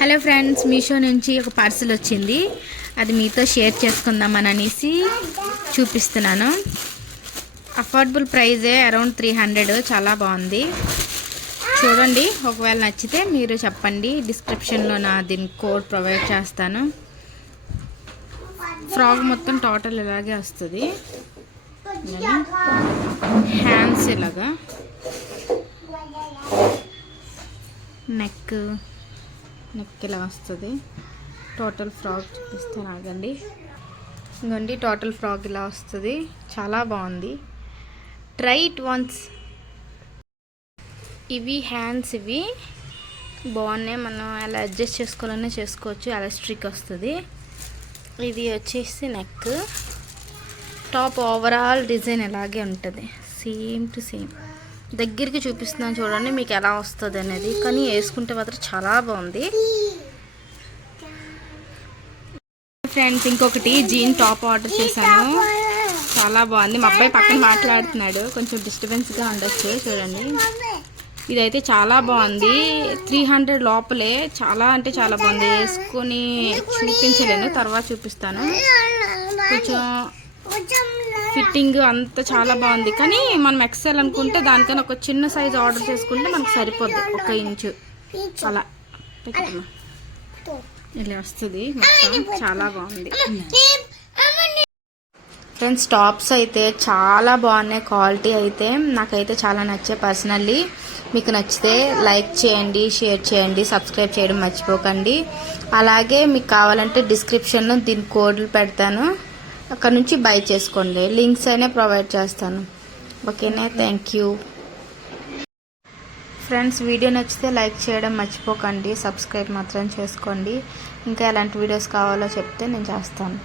Hello friends, Meesho నుంచి ఒక parcel వచ్చింది. అది మీతో షేర్ చేసుకుందామని అనేసి చూపిస్తున్నాను. అఫోర్డబుల్ ప్రైజే, అరౌండ్ 300. చాలా బాగుంది. చూడండి, ఒకవేళ నచ్చితే మీరు చెప్పండి. డిస్క్రిప్షన్లో నా దీని కోడ్ ప్రొవైడ్ చేస్తాను. ఫ్రాక్ మొత్తం టోటల్ ఇలాగే వస్తుంది. హ్యాండ్స్ ఇలాగా, నెక్ ఇలా వస్తుంది. టోటల్ ఫ్రాక్ చూపిస్తాను, ఆగండి. ఇంకోండి, టోటల్ ఫ్రాక్ ఇలా వస్తుంది. చాలా బాగుంది. Try it once. ఇవి హ్యాండ్స్, ఇవి బాగున్నాయి. మనం అలా అడ్జస్ట్ చేసుకోవాలనే చేసుకోవచ్చు. ఎలాస్టిక్ వస్తుంది. ఇది వచ్చేసి నెక్. టాప్ ఓవరాల్ డిజైన్ ఇలాగే ఉంటుంది, సేమ్ టు సేమ్. దగ్గరికి చూపిస్తున్నాను చూడండి మీకు ఎలా వస్తుంది అనేది. కానీ వేసుకుంటే మాత్రం చాలా బాగుంది ఫ్రెండ్స్. ఇంకొకటి జీన్ టాప్ ఆర్డర్ చేశాను. చాలా బాగుంది. మా అబ్బాయి పక్కన మాట్లాడుతున్నాడు, కొంచెం డిస్టర్బెన్స్గా ఉండొచ్చు. చూడండి, ఇదైతే చాలా బాగుంది. 300 లోపలే. చాలా అంటే చాలా బాగుంది. వేసుకొని చూపించలేను, తర్వాత చూపిస్తాను. కొంచెం ఫిట్టింగ్ అంతా చాలా బాగుంది. కానీ మనం ఎక్సెల్ అనుకుంటే దానికన్నా ఒక చిన్న సైజ్ ఆర్డర్ చేసుకుంటే మనకు సరిపోద్ది. 1 ఇంచు అలా ఇలా వస్తుంది మొత్తం. చాలా బాగుంది ఫ్రెండ్స్. టాప్స్ అయితే చాలా బాగున్నాయి. క్వాలిటీ అయితే నాకైతే చాలా నచ్చాయి పర్సనల్లీ. మీకు నచ్చితే లైక్ చేయండి, షేర్ చేయండి, సబ్స్క్రైబ్ చేయడం మర్చిపోకండి. అలాగే మీకు కావాలంటే డిస్క్రిప్షన్లో దీని కోడ్లు పెడతాను, అక్కడ నుంచి బై చేసుకోండి. లింక్స్ అయినా ప్రొవైడ్ చేస్తాను. ఓకేనా? Thank you friends. వీడియో నచ్చితే లైక్ చేయడం మర్చిపోకండి, సబ్స్క్రైబ్ మాత్రం చేసుకోండి. ఇంకా ఎలాంటి వీడియోస్ కావాలో చెప్తే నేను చేస్తాను.